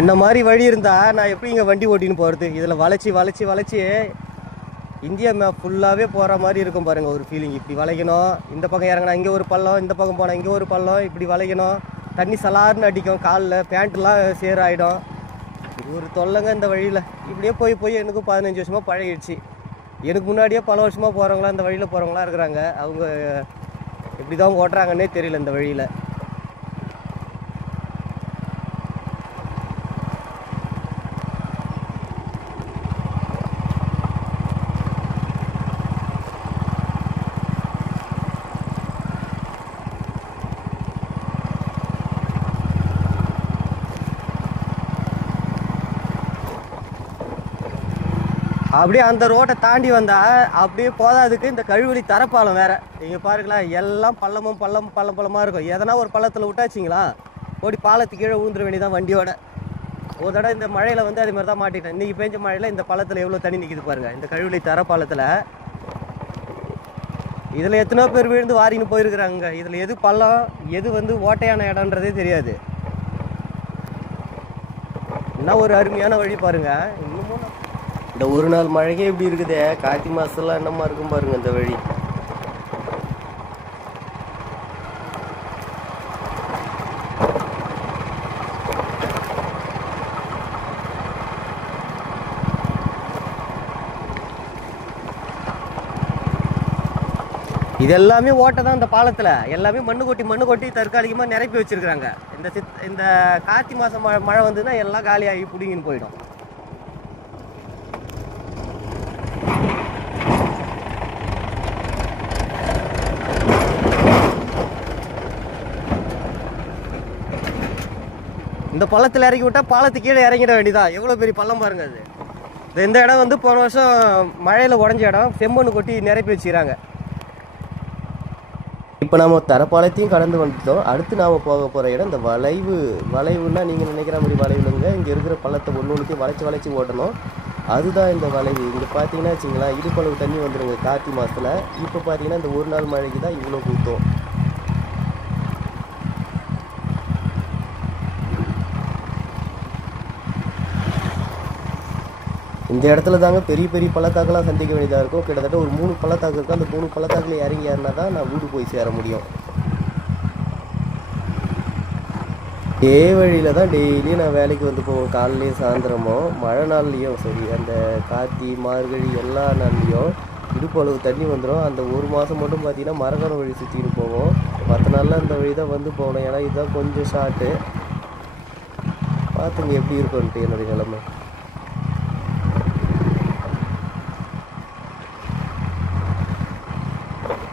என்ன மாதிரி வழி இருந்தால் நான் எப்படி இங்கே வண்டி ஓட்டின்னு போகிறது? இதில் வளைச்சி வளைச்சி வளைச்சி இந்தியா மேப் ஃபுல்லாகவே போகிற மாதிரி இருக்கும் பாருங்கள் ஒரு ஃபீலிங். இப்படி வளைக்கணும், இந்த பக்கம் இறங்கினா இங்கே ஒரு பள்ளம், இந்த பக்கம் போனால் இங்கே ஒரு பள்ளம், இப்படி வளைக்கணும். தண்ணி சலார்னு அடிக்கும், காலில் பேண்ட்லாம் சேராயிடும். இது ஒரு தொல்லைங்க இந்த வழியில். இப்படியே போய் போய் எனக்கும் 15 வருஷமாக பழகிடுச்சு. எனக்கு முன்னாடியே பல வருஷமாக போகிறவங்களாம் இந்த வழியில் போகிறவங்களாம் இருக்கிறாங்க. அவங்க எப்படி தான் ஓட்டுறாங்கன்னே தெரியல இந்த வழியில். அப்படியே அந்த ரோட்டை தாண்டி வந்தால் அப்படியே போதாதுக்கு இந்த கழுவெளி தரப்பாலம் வேறு. நீங்கள் பாருங்களா, எல்லாம் பள்ளமாக இருக்கும். எதனா ஒரு பள்ளத்தில் விட்டாச்சிங்களா ஓடி பாலத்துக்கு கீழே ஊந்துட வேண்டியதான் வண்டியோட. ஒரு தடவை இந்த மழையில் வந்து அதே மாதிரி தான் மாட்டிட்டேன். இன்றைக்கி பெஞ்ச மழையில் இந்த பள்ளத்தில் எவ்வளோ தண்ணி நிற்கிது பாருங்கள், இந்த கழுவெளி தரப்பாலத்தில். இதில் எத்தனையோ பேர் விழுந்து வாரின்னு போயிருக்கிறாங்க. இதில் எது பள்ளம் எது வந்து ஓட்டையான இடம்ன்றதே தெரியாது. என்ன ஒரு அருமையான வழி பாருங்கள். இன்னமும் இந்த ஒரு நாள் மழைக்கே இப்படி இருக்குதே, கார்த்தி மாதம்லாம் என்னமா இருக்கும் பாருங்க இந்த வழி. இது எல்லாமே ஓட்டை தான். இந்த பாலத்தில் எல்லாமே மண்ணு கொட்டி தற்காலிகமாக நிரப்பி வச்சிருக்கிறாங்க. இந்த கார்த்தி மாதம் மழை வந்ததுன்னா எல்லாம் காலியாகி பிடிங்கின்னு போயிடும். இந்த பள்ளத்தில் இறக்கி விட்டால் பாலத்துக்கு கீழே இறங்கிட வேண்டியதான். எவ்வளோ பெரிய பள்ளம் பாருங்கள் அது. இந்த இடம் வந்து போன வருஷம் மழையில் உடஞ்ச இடம், செம்மண்ணு கொட்டி நிரப்பி வச்சுக்கிறாங்க. இப்போ நம்ம தரப்பாலத்தையும் கடந்து வந்துட்டோம். அடுத்து நாம் போக போகிற இடம் இந்த வளைவுன்னா நீங்கள் நினைக்கிற மாதிரி வளைவுலங்க. இங்கே இருக்கிற பள்ளத்தை ஒன்றுத்தையும் வளைச்சி ஓட்டணும். அதுதான் இந்த வளைவு. இங்கே பார்த்தீங்கன்னா வச்சுங்களா, இடுப்பளவு தண்ணி வந்துடுங்க கார்த்தி மாதத்தில். இப்போ பார்த்தீங்கன்னா இந்த ஒரு நாள் மழைக்கு தான் இவ்வளோ கூட்டம். இந்த இடத்துல தாங்க பெரிய பெரிய பள்ளத்தாக்கெல்லாம் சந்திக்க வேண்டியதாக இருக்கும். கிட்டத்தட்ட ஒரு 3 பள்ளத்தாக்கு இருக்கும். அந்த 3 பள்ளத்தாக்கில் இறங்கி ஏறினா தான் நான் வீடு போய் சேர முடியும். இதே வழியில் தான் டெய்லியும் நான் வேலைக்கு வந்து போவேன். காலையிலையும் சாயந்தரமும் மழை நாள்லேயும் சரி, அந்த கார்த்தி மார்கழி எல்லா நாள்லேயும் இடுப்பு அளவு தண்ணி வந்துடும். அந்த ஒரு மாதம் மட்டும் பார்த்தீங்கன்னா மரக்கான வழி சுற்றின்னு போவோம். மற்ற நாளில் அந்த வழி தான் வந்து போகணும். ஏன்னா இதுதான் கொஞ்சம் ஷார்ட்டு. பார்த்துங்க எப்படி இருக்குன்ட்டு என்னுடைய நிலைமை.